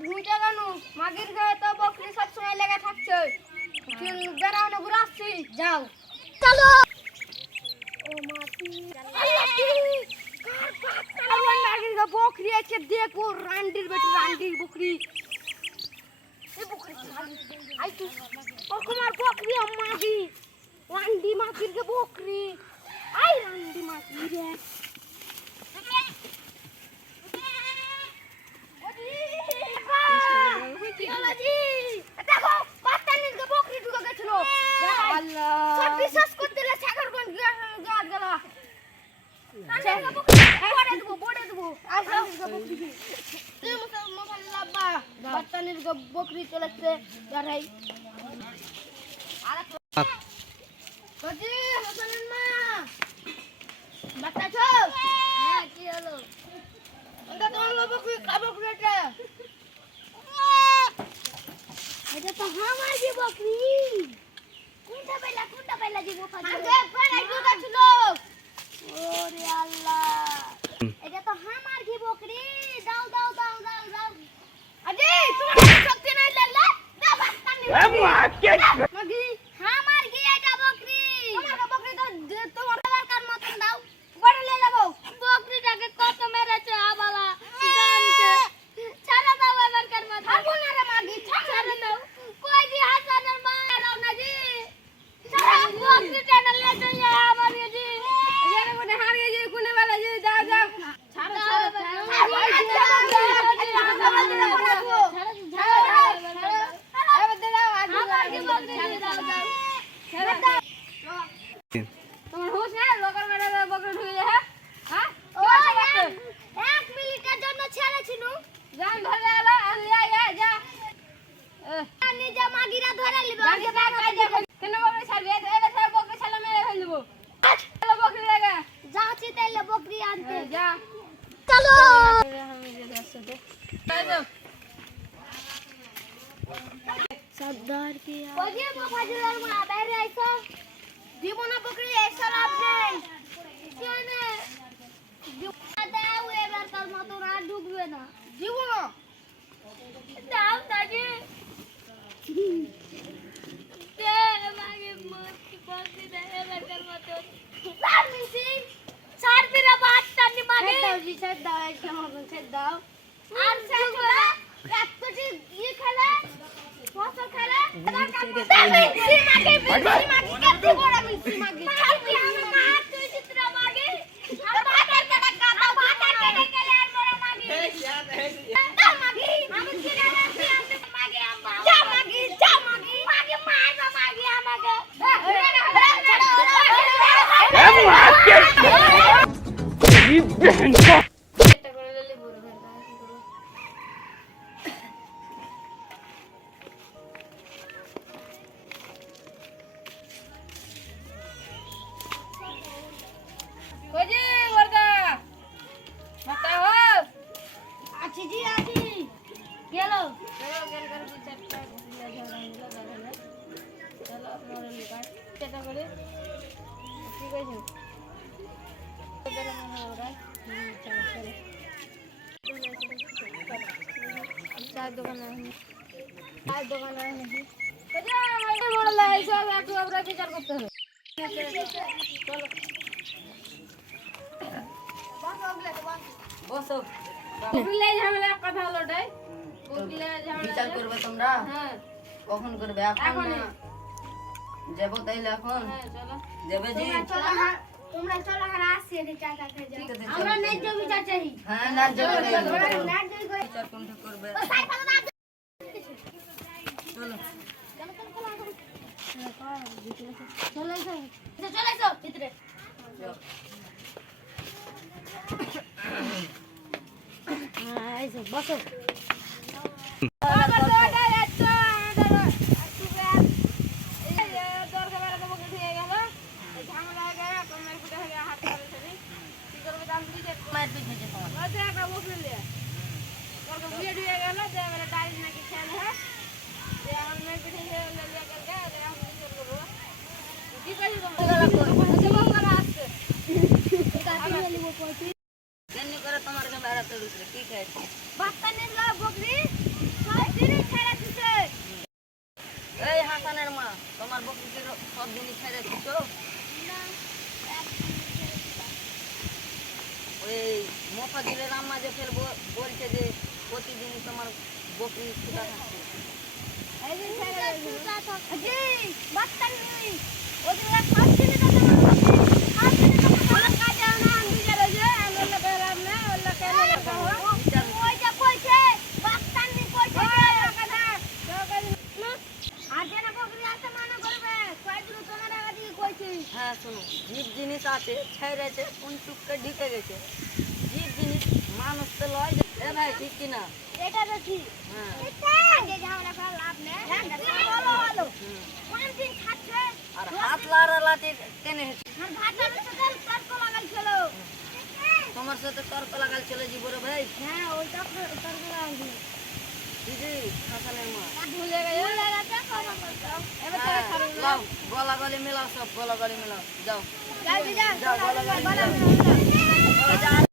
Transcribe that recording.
ভুঁইটা কেন মাগির গায়ে তো বকরি সব সময় লেগে থাকছে বেড়ানো ঘুরে আসছি যাও চলো ও মাটি মাগির গায়ে বকরি আছে দেখো রান্ডির বেটি রান্ডির বকরি এই বকরি আই তুই ওকমার বকরি মাগি রান্ডি মাগির গায়ে বকরি আই রান্ডি মাগি রে দেখো পাতানির কে বকরি ঢুকে গেছিল আল্লাহ সব বিশ্বাস করতে লে ছাগরগঞ্জ গাছ গেল বড়ে দেবো আসলে বকরি তুই মোবাইল লাব্বা পাতানির কে বকরি চলেছে দাঁড়াই বাজি হাসানের মা বাচ্চা ছো হ্যাঁ কি হলো ওটা তোমার বকরি খাবো এটা এটা তো আমার কি বকরি কোনটা পাইলা দিব পাজি আরে পাড়াই দুটা ছিল ওরে আল্লাহ এটা তো আমার কি বকরি দাও আরে তোমার শক্তি নাই লাল্লা দা বাস্তা নি মাগি আমার কি এটা বকরি আমার বকরি তো তোমার কার মতন দাও বড় লে লাবো বকরিটাকে কত মেরেছে আবালা জানতে ছাড়া দাও এবার কার মত থাকো না রে মাগি ছাড়া দাও কই দি হাসানের মা দাও না জি ছাড়া বকরিটা না লে যাই আমার জি এর মধ্যে হারিয়ে যাই কোনে বেলা জি যাও ছাড়া তোমার হোশ না লোকাল মেডা বকরি ঢুকে যায় হ্যাঁ ও এক মিনিটের জন্য ছেড়েছিল জান ধরে এলো যা নিজে মাগিরা ধরে লিব আগে ব্যাগ কাই দেখো কেন বকরি ছাড়বে এবে সব বকরি ছালা মেরে ফেলব চলো বকরি লাগা যাচ্ছি তাইলে বকরি আনতে যা চলো আমি যে যাচ্ছে যাও সর্দার কি ওজি মফাজুলের মা বাইরে আইছো দিব না বকরি এসা লাভ নেই কেনে দাও এবার কাল মত রাত ঢুকবে না দিব না দাও দাদি তে মাগে মত বকরি দাও এবার কাল মত সার মিছি সার দিরা বাত টানি মাগে দাও জি সার দাও একটা মতন সার দাও আর সারা একটু ই খেলা ফসল খেলা মিছি মাগে কত বড় মিছি মাগে খালি আমার মা তুই চিত্রা মাগে আর বাটার কাটা কাটা বাটার কাটা গেলে আর বড় মাগে দাও মাগে আমি কিনা মাগে আমি মাগে আম্মা যা মাগে মাগে মারবা মাগে আমাকে এটা করে দিলে বড় ভেড়া কোজি বর্দা মাতা হো আছি জি আছি গেল গেল বিচারটা ঘুরিয়া ঝাড়াইলা দাঁড়ালে চলো মোরে লুকাই এটা করে ঠিক আছে এবারে মনে ওরা চলো চার দোকানে নাকি কোজি আমাকে বড় লাইছে একটু আমরা বিচার করতে হবে চলো বসো বকরিলে ঝামেলা কথা হলো রে বকরিলে ঝামেলা বিচার করবে তোমরা হ্যাঁ কখন করবে এখন না যাব তাইলে এখন হ্যাঁ চলো যাবে জি তোমরা চলো আর আসি এদিকে চা খেয়ে যাও আমরা ন্যায্য বিচার চাই হ্যাঁ না যাবে ন্যায্য বিচার কোনটা করবে চলো চলে এসো ভিতরে আইসো বসো মার পিছে যে তোমার কেন বেড়াতে দিছিল কি খাইছে বাচ্চা নিয়ে বকরি ছেলে বলছে যে প্রতিদিনই তোমার বকরি ছুটা থাকছে। এই যে বাচ্চার নেই ওদিন সব দিনে তো সব দিনে তো কোনো কাজ না নিজে রয়েছে আমি ওলা পেলাম না ওলা কেন ওই যে কইছে বাচ্চার নেই কইছে আর যেন বকরি আছে মানা করবে কয় দিন তোমার আগে দিয়ে কইছি। হ্যাঁ শোনো, জীব জিনিস আছে ছেড়েছে কোন চুপকে ঢুকে গেছে। জীব জিনিস মানুষ তো লয়। এ ভাই ঠিক কিনা? এটা তো ঠিক। হ্যাঁ আগে ঝামেলা করে লাভ নেই ভালো ভালো হুম। কোন দিন খাচ্ছে আর হাত লাড়ালাটি টেনে আর ভাতার সাথে তর্ক লাগাইছিল। তোমার সাথে তর্ক লাগাল চলে জীবরে ভাই। হ্যাঁ ওইটা তর্ক লাগাইছিল দিদি হাসানের মা। ভুলে গেছে ক্ষমা করতে এবার তারা হ্যাঁ, খারাপ লাও গলা গলি মেলাও, সব গলা গলি মেলাও। যাও যাও যাও, গলা গলি বলা মেলাও।